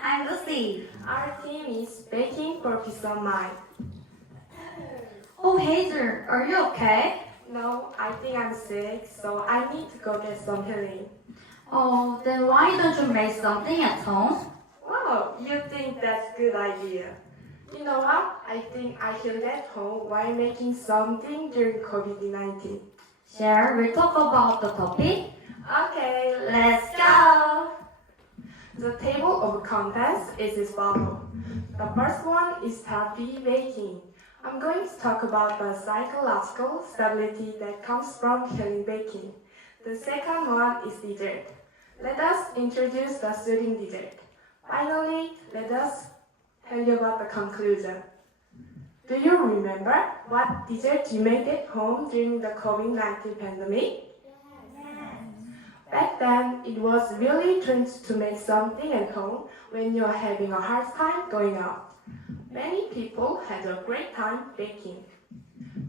I'm Lucy. Our team is baking for peace of mind. Oh, Hazel, are you okay? No, I think I'm sick, so I need to go get some healing. Oh, then why don't you make something at home? Wow, you think that's a good idea. You know what? I think I healed at home while making something during COVID-19. Shall we talk about the topic? Okay, Let's go! The table of contents is as follows. The first one is happy baking. I'm going to talk about the psychological stability that comes from healing baking. The second one is dessert. Let us introduce the soothing dessert. Finally, let us tell you about the conclusion. Do you remember what dessert you made at home during the COVID-19 pandemic? Back then, it was really trendy to make something at home when you're having a hard time going out. Many people had a great time baking.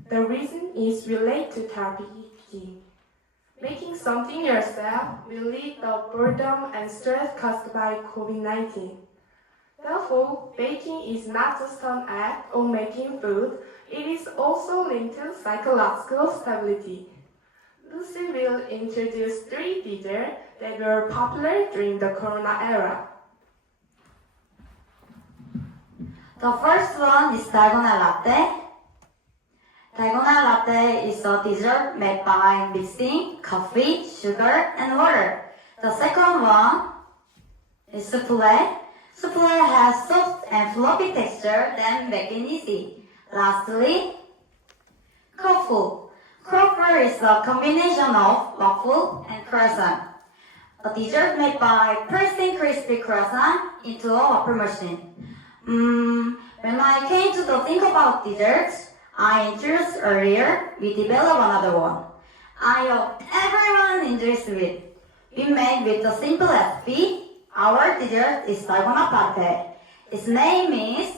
The reason is related to therapy. Making something yourself relieves the boredom and stress caused by COVID-19. Therefore, baking is not just an act of making food, it is also linked to psychological stability. Lucy will introduce 3 desserts that were popular during the Corona era. The first one is Daejeon latte. Daejeon latte is a dessert made by mixing coffee, sugar, and water. The second one is souffle. Souffle has soft and fluffy texture that make it easy. Lastly, croffle. Croffle is a combination of waffle and croissant. A dessert made by pressing crispy croissant into a waffle machine. When I came to think about desserts I introduced earlier, we developed another one. I hope everyone enjoys it. We made with the simple recipe. Our dessert is Dalgona parfait. Its name is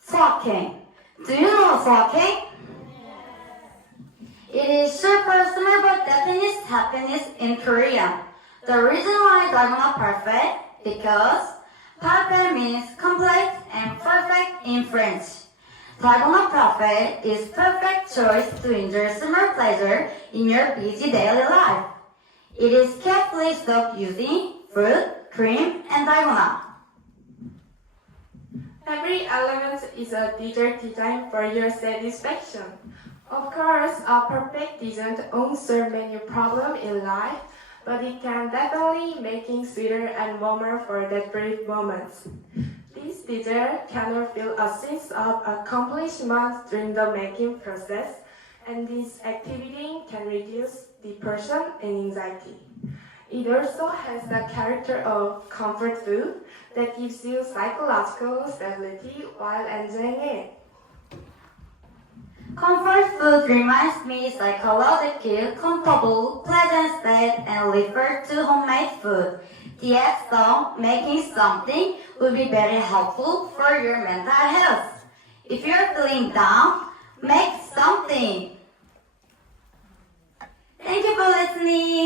soaking. Do you know soaking? It is super small but Japanese happiness in Korean. The reason why Dalgona parfait because parfait means complete and perfect in French. Dalgona parfait is perfect choice to enjoy summer pleasure in your busy daily life. It is carefully stuffed using fruit, cream, and dalgona. Every element is a dessert designed for your satisfaction. Of course, a perfect dessert won't solve many problems in life, but it can definitely make it sweeter and warmer for that brief moments. This dessert can feel a sense of accomplishment during the making process, and this activity can reduce depression and anxiety. It also has the character of comfort food that gives you psychological stability while enjoying it. Comfort food reminds me psychological, comfortable, pleasant state and refer to homemade food. The act of making something will be very helpful for your mental health. If you're feeling down, make something. Thank you for listening.